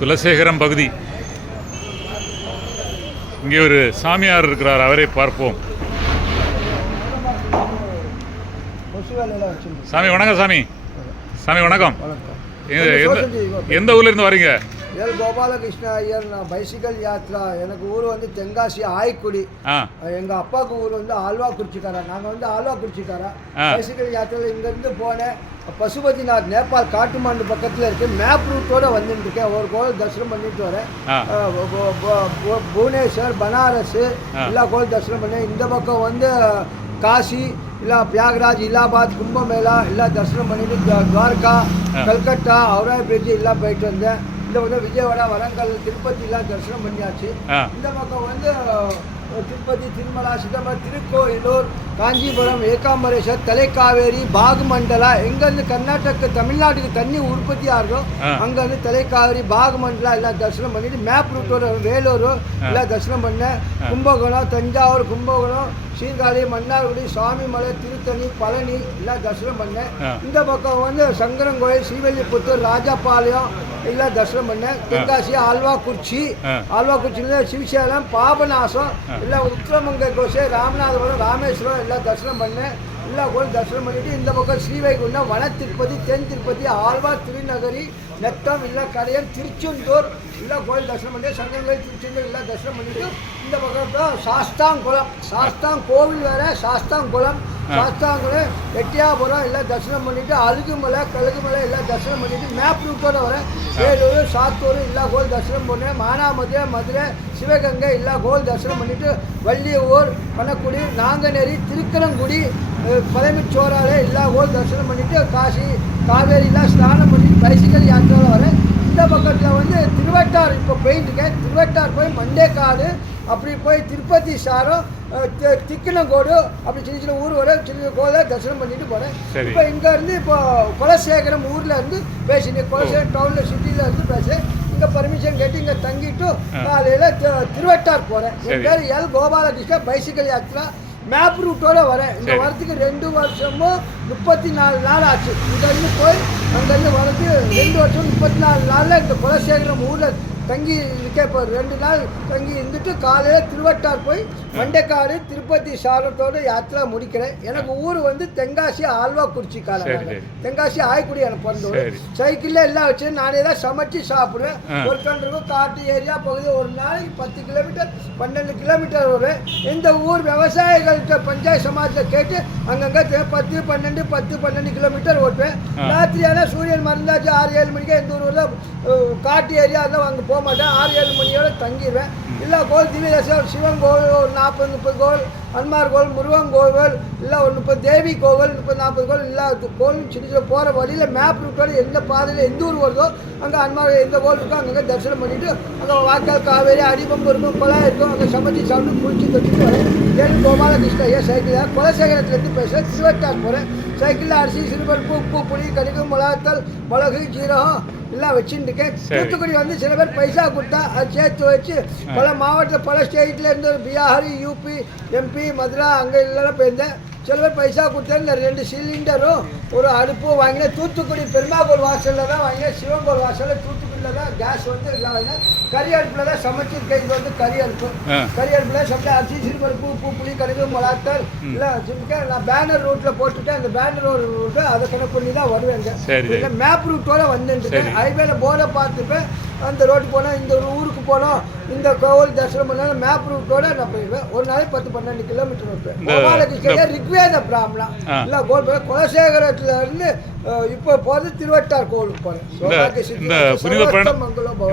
குலசேகரம் பகுதி. இங்கே ஒரு சாமியார் இருக்கிறார், அவரை பார்ப்போம். சாமி வணக்கம். சாமி வணக்கம். எந்த ஊர்ல இருந்து வரீங்க? எல் கோபாலகிருஷ்ண ஐயர். நான் பைசிக்கல் யாத்ரா. எனக்கு ஊர் வந்து தென்காசி ஆய்க்குடி. எங்கள் அப்பாவுக்கு ஊர் வந்து ஆழ்வாக்குறிச்சிக்காரா. நாங்கள் வந்து ஆழ்வாக்குறிச்சிக்காரா. பைசிக்கல் யாத்திரையில் இங்கேருந்து போனேன். பசுபதிநாத் நேபாள் காட்டுமாண்டு பக்கத்தில் இருக்குது. மேப் ரூட்டோடு வந்துட்டுருக்கேன். ஒரு கோவில் தரிசனம் பண்ணிட்டு வரேன். புவனேஸ்வர், பனாரஸ் எல்லா கோவில் தரிசனம் பண்ணேன். இந்த பக்கம் வந்து காசி இல்லை பிரயாக்ராஜ், இலாபாத், கும்பமேளா எல்லாம் தரிசனம் பண்ணிட்டு துவாரகா, கல்கட்டா, ஹவுரா பிரிட்ஜ் எல்லாம் போயிட்டு வந்தேன். இந்த வந்து விஜயவாடா, வரங்கல், திருப்பதி எல்லாம் தரிசனம் பண்ணியாச்சு. இந்த பக்கம் வந்து திருப்பதி, திருமலா, சிதம்பரம், திருக்கோயிலூர், காஞ்சிபுரம், ஏகாம்பரேஸ்வர், தலைக்காவேரி, பாகமண்டலா. எங்கேருந்து கர்நாடக தமிழ்நாட்டுக்கு தண்ணி உற்பத்தி ஆகிறோம் அங்கேருந்து தலைக்காவேரி, பாகமண்டலா எல்லாம் தரிசனம் பண்ணிட்டு மேப் ரூட்டோட வேலூர் எல்லாம் தரிசனம் பண்ணேன். கும்பகோணம், தஞ்சாவூர், கும்பகோணம், சீர்காழி, மன்னார்குடி, சுவாமிமலை, திருத்தணி, பழனி எல்லாம் தரிசனம் பண்ணேன். இந்த பக்கம் வந்து சங்கரங்கோயில், ஸ்ரீவல்லிபுத்தூர், ராஜாபாளையம் எல்லாம் தரிசனம் பண்ணேன். தென்காசி, ஆழ்வாக்குறிச்சியில சிவசேலம், பாபநாசம் எல்லாம், உத்திரமங்க கோஷே, ராமநாதபுரம், ராமேஸ்வரம் எல்லாம் தரிசனம் பண்ணேன். எல்லா கோயில் தரிசனம் பண்ணிட்டு இந்த பக்கம் ஸ்ரீவைகுண்டம், வன திருப்பதி, தென் திருப்பதி, ஆழ்வார், திருநகரி, நெட்டம் இல்லை கடையன், திருச்செந்தூர் எல்லா கோயில் தரிசனம் பண்ணிட்டு, சங்கரங்கோயில், திருச்செந்தூர் எல்லாம் தரிசனம் பண்ணிட்டு இந்த பக்கம் சாஸ்தாங்குளம், கோவில் வேற, சாஸ்தாங்குளம், எட்டியாபுரம் எல்லாம் தரிசனம் பண்ணிட்டு, அழுகுமலை, கழுகுமலை எல்லாம் தரிசனம் பண்ணிட்டு மேப் ரூட்டோட வரேன். வேலூர், சாத்தூர் எல்லா கோயில் தரிசனம் பண்ணேன். மானாமதுரை, மதுரை, சிவகங்கை எல்லா கோயில் தரிசனம் பண்ணிட்டு, வள்ளியூர், பனக்குடி, நாங்கநேரி, திருக்கரங்குடி, பழமிச்சோராலை எல்லா கோயில் தரிசனம் பண்ணிட்டு, காசி, காவேரிலாம் ஸ்நானம் பண்ணிட்டு பைசிக்கல் யாத்திரையில் வரேன். இந்த பக்கத்தில் வந்து திருவட்டார் இப்போ போயிட்டுருக்கேன். திருவட்டார் போய் மண்டேக்காடு, அப்படி போய் திருப்பதி சாரம், திக்கினங்கோடு, அப்படி சின்ன சின்ன ஊர் வர சின்ன கோயிலை தரிசனம் பண்ணிட்டு போகிறேன். இப்போ இங்கேருந்து இப்போ குலசேகரம் ஊரில் இருந்து பேசினேன். குலசேகரம் டவுனில் சிட்டியில் இருந்து பேசுகிறேன். இங்கே பர்மிஷன் கேட்டு இங்கே தங்கிட்டு காலையில் திருவட்டார் போகிறேன். என் பேர் எல் கோபாலகிருஷ்ணா. பைசிக்கல் யாத்திரா மேப் ரூட்டோட வரேன். இந்த வரத்துக்கு 2 வருஷமும் 34 நாள் ஆச்சு. இங்கேருந்து போய் அங்கேருந்து வரதுக்கு 2 வருஷம் 34 நாளில் இந்த குலசேகரம் ஊரில் தங்கி இருக்கேன். இப்போ 2 நாள் தங்கி இருந்துட்டு காலையில் திருவட்டார் போய் மண்டேக்காடு, திருப்பதி சாரத்தோடு யாத்திரா முடிக்கிறேன். எனக்கு ஊர் வந்து தென்காசி ஆழ்வாக்குறிச்சி காலம். தென்காசி ஆய்க்குடி எனக்கு பிறந்தோம். சைக்கிளில் எல்லாம் வச்சு நானே தான் சமைச்சு சாப்பிடுவேன். ஒரு கண்டிருக்கும் காட்டு ஏரியா பகுதி. ஒரு நாளைக்கு 10 கிலோமீட்டர் 12 கிலோமீட்டர் வரும். இந்த ஊர் விவசாயிகள்கிட்ட பஞ்சாயத்து சமாஜத்தில் கேட்டு அங்கங்கே 10, 12 கிலோமீட்டர் ஓட்டுவேன். ராத்திரியான சூரியன் மறந்தாச்சு 6-7 மணிக்கு எந்த ஊரில் காட்டு ஏரியா அதெல்லாம் அங்கே போக மாட்டேன். 6-7 மணியோட தங்கிடுவேன். எல்லா கோவில், திவ்யதேசம், சிவன் கோவில் ஒரு 40-30 கோவில், ஹனுமார் கோவில், முருகன் கோவில் இல்லை ஒரு 30 தேவி கோவில், 30-40 கோவில் எல்லா கோவிலும் சின்ன சின்ன போகிற வழியில் மேப் ரூட்டோட எந்த பாதையில் எந்த ஊர் வருதோ அங்கே ஹனுமார் எந்த கோவில் இருக்கோ அங்கே தரிசனம் பண்ணிவிட்டு அங்கே வாய்க்கால், காவேரி, அடிபம்பு இருக்கும், குளம் இருக்கும். அங்கே சமைச்சு சாப்பிட்டு குளிச்சு தொட்டிட்டு வரேன். என் கோபாலகிருஷ்ண ஐயா சைக்கிளாக குலசேகரத்துலேருந்து பேசுகிறேன். திருவட்டார் போகிறேன். சைக்கிளில் அரிசி, சிறுபருப்பு, உப்பு, புளி, கடுகு, மிளகாத்தல், மிளகு, ஜீரகம் எல்லாம் வச்சுருக்கேன். தூத்துக்குடி வந்து சில பேர் பைசா கொடுத்தா அதை சேர்த்து வச்சு பல மாவட்டத்தில் பல ஸ்டேட்டில் இருந்து பீகார், யூபி, எம்பி, மதுரா அங்கே இல்லைலாம் போயிருந்தேன். சில பேர் பைசா கொடுத்தேன். இந்த 2 சிலிண்டரும் ஒரு அடுப்பும் வாங்கினேன். தூத்துக்குடி பெருமாகோல் வாசலில் தான் வாங்கினேன். சிவங்கோல் வாசலில் தூத்துக்குடியில் தான் கேஸ் வந்து எல்லாம் வாங்கினேன். கறி அடுப்பில் தான் சமைச்சிருக்கேன். இது வந்து கறி அடுப்பு. கறி அடுப்பில் சமைச்சா அரிசி, சிறுபருப்பு, உப்பு, புளி, கடுகு, மிளகாத்தல் எல்லாம் வச்சுருக்கேன். நான் பேனர் ரூட்டில் போட்டுவிட்டேன். அந்த பேனர் ரூட்டு அதை கணக்கு பண்ணி தான் வருவேங்க. மேப் ரூட்டோட வந்துருக்கேன். ஹைவேல போர்டை பார்த்துப்பேன். அந்த ரோட்டு போனால் இந்த ஊருக்கு போனோம், இந்த கோவில் தரிசனம் பண்ணாலும் மேப் ரூட்டோட நான் போயிடுவேன். ஒரு நாளைக்கு 10-12 கிலோமீட்டர் வைப்பேன். கோபாலகிருஷ்ண ரிக்வேத பிராமணம் இல்லை கோவில் போய் குலசேகரத்துல இருந்து இப்போ போகிறது திருவட்டார் கோவிலுக்கு போகிறேன்.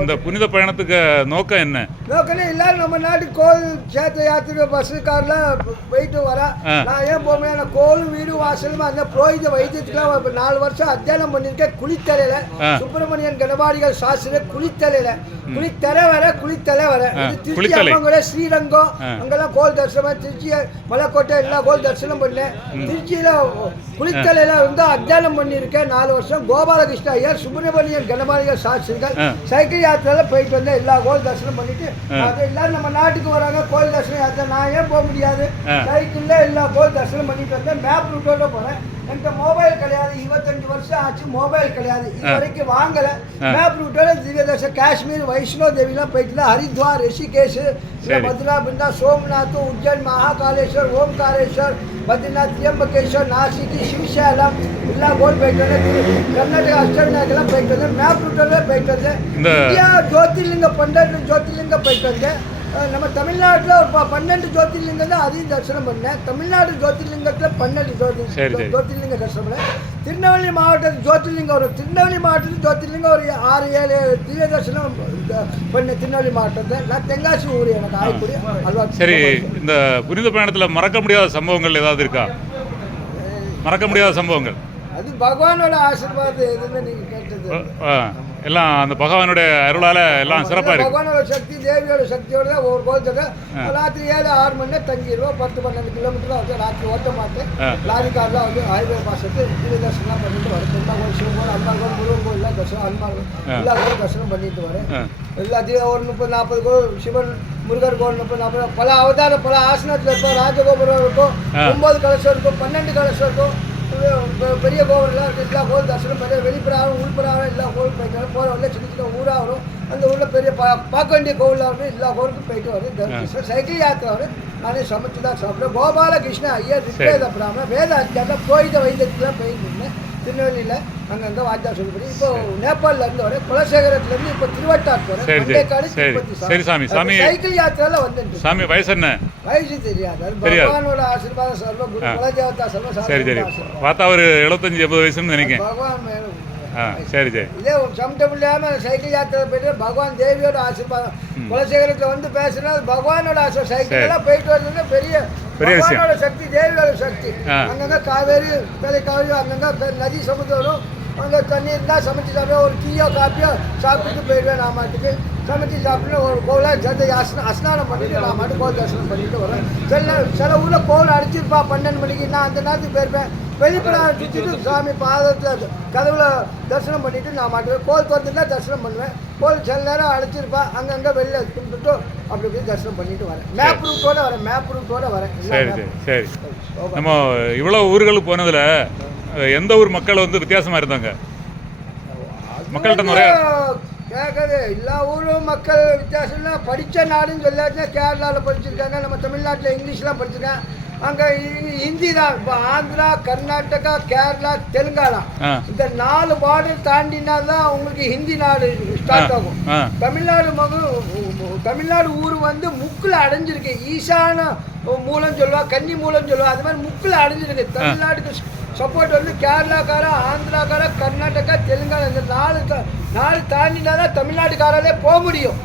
இந்த புனித பயணத்துக்கு நோக்கம் என்ன? நோக்கமே எல்லாரும் நம்ம நாட்டுக்கு கோவில் சேத்திர யாத்திரை பஸ்ஸு காரில் போயிட்டு வரேன். நான் ஏன் போக முடியாது? கோவில், வீடு, வாசலும் அந்த புரோகித வைத்தியத்துக்குலாம் 4 வருஷம் அத்தியானம் பண்ணியிருக்கேன். குளித்தலையில சுப்பிரமணியன் கணபாடிகள் சாஸ்திர குளித்தலையில குளித்தலை வர திருச்சி அம்மங்கோட ஸ்ரீரங்கம் அங்கெல்லாம் கோவில் தரிசனம். திருச்சி மலைக்கோட்டை எல்லா கோவில் தரிசனம் பண்ணேன். திருச்சியில குளித்தலையில வந்து அத்தியானம் பண்ணியிருக்கேன் 4 வருஷம். கோபாலகிருஷ்ண ஐயர், சுப்பிரமணியன் கணபாடிகள் சாஸ்திரிகள் சைக்கிள் யாத்திரையில போயிட்டு வந்தேன். எல்லா கோவில் தரிசனம் பண்ணிட்டு எல்லாரும் நம்ம நாட்டுக்கு வராங்க கோவில் தரிசனம் யாத்திரை. நான் ஏன் போக முடியாது? சைக்கிள்ல எல்லா கோவில் தரிசனம் பண்ணிட்டு வந்தேன். மேப் ரூட்டோட போறேன். என்கிட்ட மொபைல் கிடையாது, 25 வருஷம் ஆச்சு, மொபைல் கிடையாது, இது வரைக்கும் வாங்கல. மேப் ரூட்டோட திவ்யதர்ஷன், காஷ்மீர், வைஷ்ணோ தேவிலாம் போயிட்டு, ஹரித்வார், ரிஷிகேஷ், மதுரா, பிருந்தா, சோம்நாத், உஜ்ஜைன், மகாகாலேஸ்வர், ஓம்காரேஸ்வர், பத்ரிநாத், திரியம்பகேஸ்வர், நாசிக், சிவசேலம் எல்லாம் கோல் போயிட்டு வந்தேன். கர்நாடகா அஷ்டவிநாயகெல்லாம் போயிட்டு வந்தேன். மேப் ரூட்டோட போயிட்டு வந்தேன். இந்தியா ஜோதிர்லிங்க 12 ஜோதிர்லிங்கம் போயிட்டு வந்தேன். நம்ம தமிழ்நாட்டில் ஒரு 12 ஜோதிர்லிங்கம் தான், அதையும் தரிசனம் பண்ணேன். தமிழ்நாடு ஜோதிர்லிங்கத்தில் 12 ஜோதிர்லிங்க தரிசனம் பண்ணேன். திருநெல்வேலி மாவட்டத்தில் ஜோதிர்லிங்கம் வரும். திருநெல்வேலி மாவட்டத்தில் ஜோதிர்லிங்கம் ஒரு 6-7 திவ்ய தரிசனம் பண்ணேன். திருநெல்வேலி மாவட்டத்தில் நான் தென்காசி ஊர், எனக்கு ஆய்க்குடி அல்வா. சரி, இந்த புனித பயணத்தில் மறக்க முடியாத சம்பவங்கள் ஏதாவது இருக்கா? மறக்க முடியாத சம்பவங்கள் அது பகவானோட ஆசீர்வாதம். எதுவுமே நீங்கள் கேட்டது எல்லாம் அந்த பகவானுடைய அருளால எல்லாம் சிறப்பாக இருக்கு. பகவானோட சக்தி, தேவியோட சக்தியோட ஒரு கோலத்தை ராத்திரி 7-6 மணி நேரம் தங்கிடுவோம். 10-12 கிலோமீட்டர் வந்து ராத்திரி ஓட்ட மாட்டேன். லாரி கார்லாம் வந்து ஹைவே பாசத்து திவ்ய தரிசனம் பண்ணிட்டு வரேன். எல்லா கோயில், சிவன், அம்மா கோயில், முருகன் கோயிலாம் தரிசனம், அம்மா எல்லா கோயிலும் தரிசனம் பண்ணிட்டு வரேன். எல்லாத்தையும் ஒரு 30-40 கோயில், சிவன் முருகர் கோயில் 30-40, பல அவதாரம், பல ஆசனத்தில் இருக்கும். ராஜகோபுரம் இருக்கும், 9 கலசம் இருக்கும், 12 கலசம் இருக்கும், பெரிய கோவில்லாம் இருக்குது. எல்லா கோவில் தரிசனம் பண்ணி வெளிப்புறாவும் உள்புறாவும் எல்லா கோவில் போயிட்டு வரும். போகிற வழியில் சின்ன சின்ன ஊராக வரும். அந்த ஊரில் பெரிய பார்க்க வேண்டிய கோவிலாக வரும். எல்லா கோவிலுக்கும் போயிட்டு வரும். சைக்கிள் யாத்திரை வரும். நானே சமைச்சு தான் சாப்பிட்றேன். கோபாலகிருஷ்ண ஐயர் ரிப்பேத பிராமணன் வேத அத்தியாரம் போயிட்ட வைத்தியத்துக்குலாம் போயிட்டு இருந்தேன். திருநெல்வேலியில் அங்கங்கே வாத்தியா சொல்லிப்படி. இப்போ நேபாளிலேருந்து வரேன், குலசேகரத்துலேருந்து இப்போ திருவட்டாக்கு வரேன். சரி சாமி, சாமி சைக்கிள் யாத்திரையில் வந்துட்டு. சாமி வயசு என்ன? வயசு தெரியாது, அது பகவானோட ஆசீர்வாதம் சர்வ குரு குலதேவதா சர்வ. சரி சரி, பார்த்தா ஒரு 75-80 வயசுன்னு நினைக்கிறேன். பகவான் மேலும் சரி சரி. இதே சமட்டம் இல்லாமல் சைக்கிள் யாத்திரை போயிட்டு பகவான் தேவியோட ஆசீர்வாதம். குலசேகரத்தில் வந்து பேசுனா பகவானோட ஆசீர்வாதம். சைக்கிள் எல்லாம் போயிட்டு வர்றது பெரிய பகவானோட சக்தி, தேவியோட சக்தி. அங்கங்க காவேரி, காவேரி அங்கங்க நதி சமுத்திரம், அங்கே தண்ணி இருந்தால் சமைச்சு சாப்பிட ஒரு டீயோ காப்பியோ சாப்பிட்டு போயிடுவேன். நான் மாட்டுக்கு சமைச்சு சாப்பிட்டு ஒரு கோவிலாக சேர்ந்து அஸ்நானம் பண்ணிட்டு நான் மாட்டு கோவில் தரிசனம் பண்ணிட்டு வரேன். சில ஊரில் கோவில் அடிச்சிருப்பா 12 மணிக்கு. நான் அந்த நேரத்துக்கு போயிருப்பேன். வெளிப்பட சுற்றிட்டு சாமி பாதத்தில் கதவுல தரிசனம் பண்ணிட்டு நான் மாட்டுவேன். கோவில் திறந்துட்டா தரிசனம் பண்ணுவேன். கோவில் சில நேரம் அழைச்சிருப்பா, அங்கங்கே வெளில கும்பிட்டு அப்படி போய் தரிசனம் பண்ணிட்டு வரேன். மேப் ரூட்டோட வரேன், மேப் ரூட்டோட வரேன். சரி சரி சரி. நம்ம இவ்வளோ ஊர்களுக்கு போனதில் எந்த ஊர் மக்கள் வந்து வித்தியாசமாக இருந்தாங்க? மக்கள்கிட்ட நிறைய கேட்குது. எல்லா ஊரும் மக்கள் வித்தியாசம்னா படித்த நாடுன்னு சொல்லாச்சுன்னா கேரளாவில் படிச்சிருக்காங்க, நம்ம தமிழ்நாட்டில் இங்கிலீஷ்லாம் படிச்சிருக்கேன். அங்கே ஹிந்தி தான். இப்போ ஆந்திரா, கர்நாடகா, கேரளா, தெலுங்கானா இந்த 4 பார்டர் தாண்டினா தான் உங்களுக்கு ஹிந்தி நாடு ஸ்டார்ட் ஆகும். தமிழ்நாடு ஊர் வந்து முக்கில் அடைஞ்சிருக்கு. ஈசான மூலம் சொல்லுவா, கன்னி மூலம் சொல்லுவா, அது மாதிரி முக்கில் அடைஞ்சிருக்கு. தமிழ்நாட்டுக்கு சப்போர்ட் வந்து கேரளாக்கார, ஆந்திராக்கார, கர்நாடகா, தெலுங்கானா இந்த 4 தாண்டினா தான் தமிழ்நாட்டுக்காராலே போக முடியும்.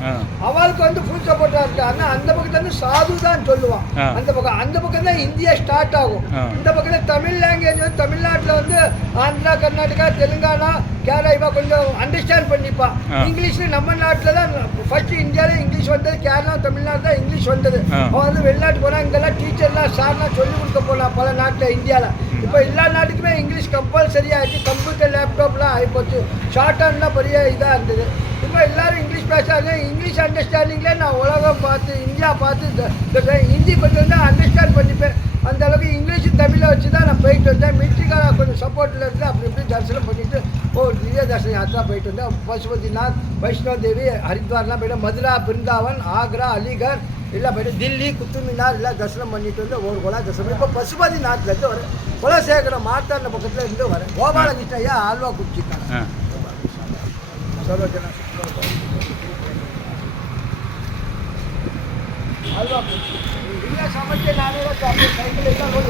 அவளுக்கு வந்து ஃபுல் சப்போர்ட்டாக இருக்கு. ஆனால் அந்த பக்கத்துலேருந்து சாது தான் சொல்லுவான். அந்த பக்கம் தான் இந்தியா ஸ்டார்ட் ஆகும். இந்த பக்கத்தில் தமிழ் லாங்குவேஜ் வந்து தமிழ்நாட்டில் வந்து ஆந்திரா, கர்நாடகா, தெலுங்கானா, கேரளா இவா கொஞ்சம் அண்டர்ஸ்டாண்ட் பண்ணிப்பான். இங்கிலீஷ் நம்ம நாட்டில் தான் ஃபர்ஸ்ட் இந்தியாவில் இங்கிலீஷ் வந்தது. கேரளா, தமிழ்நாடு தான் இங்கிலீஷ் வந்தது. அவன் வந்து வெளிநாட்டு போனால் இங்கெல்லாம் டீச்சர்லாம் சார்லாம் சொல்லிக் கொடுக்க போகலாம் பல நாட்டில். இந்தியாவில் இப்போ எல்லா நாட்டுக்குமே இங்கிலீஷ் கம்பல்சரி ஆகிடுச்சு. கம்ப்யூட்டர், லேப்டாப்லாம் ஆகிப்போச்சு. ஷார்ட் ஹேண்ட்லாம் பெரிய இதாக இருந்தது. இப்போ எல்லோரும் இங்கிலீஷ் பேசுகிறாங்க. இங்கிலீஷ் அண்டர்ஸ்டாண்டிங்கில் நான் உலகம் பார்த்து, இந்தியா பார்த்து ஹிந்தி கொஞ்சம் தான் அண்டர்ஸ்டாண்ட் பண்ணிப்பேன். அந்த அளவுக்கு இங்கிலீஷ் தமிழை வச்சு தான் நான் போயிட்டு வந்தேன். மிலிட்ரிக்கார கொஞ்சம் சப்போர்ட்டில் இருந்து அப்படி இப்படி தரிசனம் பண்ணிவிட்டு திவ்ய தர்சன யாத்திரா போயிட்டு வந்தேன். பசுபதிநாத், வைஷ்ணோ தேவி, ஹரித்வார்லாம் போய்ட்டு, மதுரா, பிருந்தாவன், ஆக்ரா, அலிகர் எல்லாம் போய்ட்டு, தில்லி, குத்துமினார் எல்லாம் தரிசனம் பண்ணிட்டு வந்து ஒரு கோலா தரிசனம். இப்போ பசுபதிநாத்லேருந்து வரேன். குலசேகரம் மாத்தாண்ட பக்கத்தில் இருந்து வரேன். கோபாலகிருஷ்ண ஐயா ஆல்வா குடிச்சிருக்காங்க. சரோஜனா ஆல்வா குடிச்சு இல்லை சமைச்சு நானே சைக்கிள் எல்லாம் போய்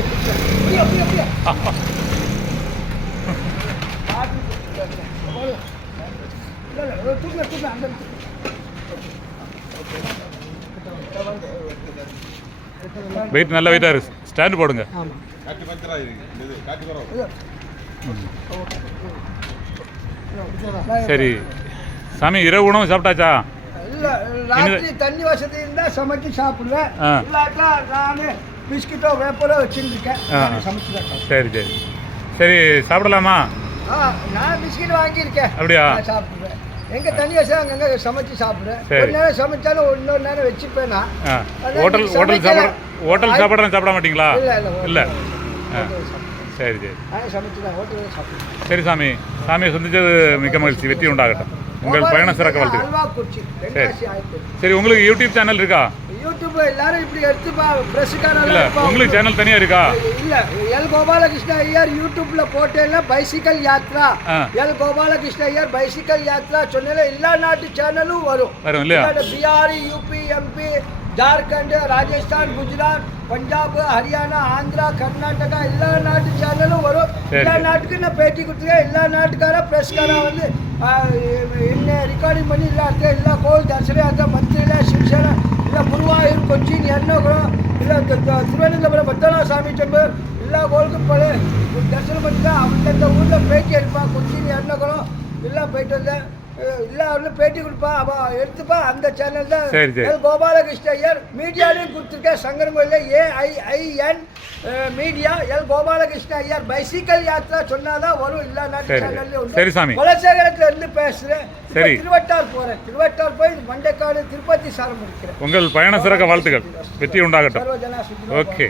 வெயிட் நல்ல வெயிட்டாக இருக்கு. ஸ்டாண்டு போடுங்க. சரி சாமி, இரவு உணவு சாப்பிட்டாச்சா? இல்லை, ராத்திரி தண்ணி வசதி இருந்தால் சமைச்சு சாப்பிடுவேன். இல்லாட்டா நான் பிஸ்கட்டோ வேப்பரோ வச்சுருக்கேன், சமைச்சு தான். சரி சரி சரி, சாப்பிடலாமா? நான் பிஸ்கட் வாங்கியிருக்கேன். அப்படியா? சாப்பிடுவேன். எங்கே தண்ணி வசதி அங்கங்கே சமைச்சு சாப்பிடுவேன். ஒரு நேரம் சமைச்சாலும் இன்னொரு நேரம் வச்சுப்பேன். நான் ஹோட்டல் சாப்பாடு சாப்பிட மாட்டீங்களா? இல்லை இல்லை இல்லை. சரி சரி நானே சமைச்சு தான் ஹோட்டலில் சாப்பிடுவேன். சரி சாமி, சாமியை சந்திச்சது மிக்க மகிழ்ச்சி. வெற்றி உண்டாகட்டும். உங்கள் பயணம் சிறக்க வாழ்த்துக்கள். அல்வா குறிச்சி தென்காசி ஆயிட்டு. சரி, உங்களுக்கு யூடியூப் சேனல் இருக்கா? யூடியூப்ல எல்லாரும் இப்படி எடுத்துப்பா பிரசுக்கான இல்லை, உங்களுக்கு சேனல் தனியாக இருக்கா? இல்ல எல் கோபாலகிருஷ்ண ஐயர் யூடியூப்ல போட்டேன்னா bicycle Yatra, L Gopalakrishna Iyer bicycle Yatra சொன்னால எல்லா நாட்டு சேனலும் வரும் இல்லையா? BR, UP, MP, Jharkhand, Rajasthan, Gujarat, Punjab, Haryana, Andhra, Karnataka எல்லா நாட்டு சேனலும் வரும். எல்லா நாட்டுக்கும் நான் பேட்டி கொடுத்துருக்கேன். எல்லா நாட்டுக்கார பிரஸ்காரா வந்து என்ன ரெக்கார்டிங் பண்ணி எல்லா கோவில் தரிசனம் ஆக மந்திரில சிவசேனா இல்லை குருவாயூர், கொச்சின், எர்ணாகுளம் இல்லை திருவனந்தபுரம் பத்மநாபசாமி டெம்பிள் எல்லா கோவிலுக்கும் போல தரிசனம் பண்ணிட்டு அந்தந்த ஊரில் பேட்டி எடுப்பான். கொச்சின், எர்ணாகுளம் எல்லாம் போயிட்டு வந்தேன். எல்லாரும் பேட்டி கொடுப்பா, அவன் எடுத்துப்பா. அந்த சேனல் தான் எல் கோபாலகிருஷ்ண ஐயர். மீடியாலையும் கொடுத்துருக்கேன். சங்கரங்கோயிலில் AIIN media L Gopalakrishna Iyer bicycle Yatra சொன்னாதான் வரும். எல்லா நாட்டு சேனல்லையும் குலசேகரத்துல இருந்து பேசுறேன். திருவட்டார் போறேன். திருவட்டார் போய் மண்டைக்காடு திருப்பதி சாரம் முடிக்கிறேன். உங்கள் பயண சிறக்க வாழ்த்துக்கள். வெற்றி உண்டாகட்டும். ஓகே.